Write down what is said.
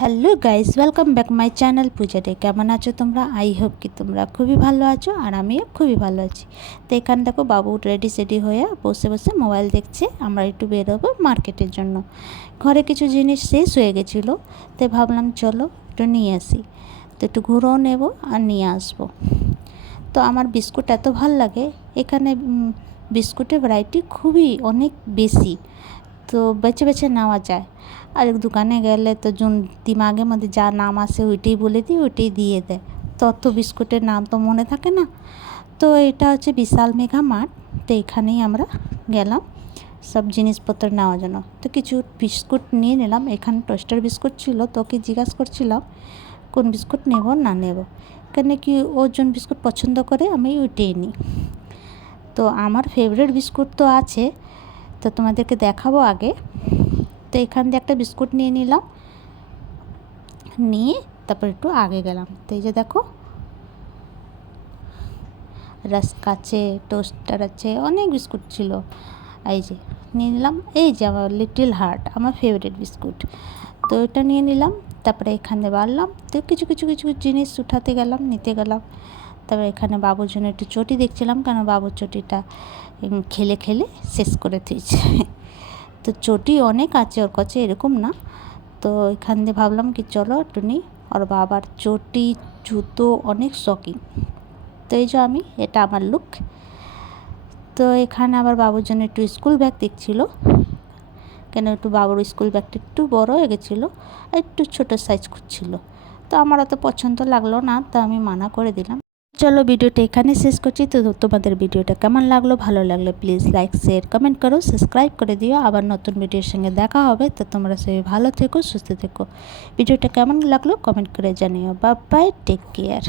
Hello guys, welcome back my channel Puja day. কেমন আছো তোমরা? আই হোপ কি তোমরা খুবই ভালো আছো, আর আমিও খুবই ভালো আছি। তো এখানে দেখো বাবু রেডি সেডি হয়ে বসে বসে মোবাইল দেখছে। আমরা একটু বেরোবো মার্কেটের জন্য। ঘরে কিছু জিনিস শেষ হয়ে গেছিলো, তাই ভাবলাম চলো একটু নিয়ে আসি। তো একটু ঘুরেও নেবো আর নিয়ে আসবো। তো আমার বিস্কুট এত ভালো লাগে, এখানে বিস্কুটের ভ্যারাইটি খুবই অনেক বেশি, তো বেছে বেছে নেওয়া যায়। আর দোকানে গেলে তো দিমাগের মধ্যে যা নাম আসে ওইটাই বলে দিই, ওইটাই দিয়ে দেয়। তত বিস্কুটের নাম তো মনে থাকে না। তো এটা হচ্ছে বিশাল মেঘা মার্ট। তো এখানেই আমরা গেলাম সব জিনিসপত্র নেওয়ার জন্য। তো কিছু বিস্কুট নিয়ে নিলাম। এখানে টোস্টার বিস্কুট ছিল, তোকে জিজ্ঞাসা করছিলাম কোন বিস্কুট নেব না নেব। এখানে কি ওজন বিস্কুট পছন্দ করে, আমি ওইটাই নিই। তো আমার ফেভারিট বিস্কুট তো আছে, তো তোমাদেরকে দেখাবো আগে। তো এখান দিয়ে একটা বিস্কুট নিয়ে নিলাম, নিয়ে তারপর একটু আগে গেলাম। তো এই যে দেখো রাস্ক আছে, টোস্টার আছে, অনেক বিস্কুট ছিল। এই যে নিয়ে নিলাম। এই যে আমার লিটল হার্ট, আমার ফেভারিট বিস্কুট। তো এটা নিয়ে নিলাম। তারপরে এখানে বাড়লাম, তো কিছু কিছু কিছু জিনিস উঠাতে গেলাম, নিতে গেলাম। তারপরে এখানে বাবুর জন্য একটু চটি দেখছিলাম, কেন বাবুর চটিটা খেলে খেলে শেষ করে দিয়েছে। তো চটি অনেক আছে ওর কাছে, এরকম না। তো এখান দিয়ে ভাবলাম কি চলো একটু নিই। ওর বাবার চটি জুতো অনেক শখিং। তো এই যে এটা আমার লুক। তো এখানে আবার বাবুর জন্য একটু স্কুল ব্যাগ দেখছিল, কেন একটু বাবুর স্কুল ব্যাগটা একটু বড় হয়ে গেছিলো, একটু ছোটো সাইজ খুঁজছিল। তো আমার অত পছন্দ লাগলো না, তো আমি মানা করে দিলাম। চলো ভিডিওটা এখানে শেষ করছি। তো তোমাদের ভিডিওটা কেমন লাগলো, ভালো লাগলে প্লিজ লাইক শেয়ার কমেন্ট করো, সাবস্ক্রাইব করে দিও। আবার নতুন ভিডিওর সঙ্গে দেখা হবে। তো তোমরা সবাই ভালো থেকো, সুস্থ থেকো। ভিডিওটা কেমন লাগলো কমেন্ট করে জানিও। Bye bye, take care.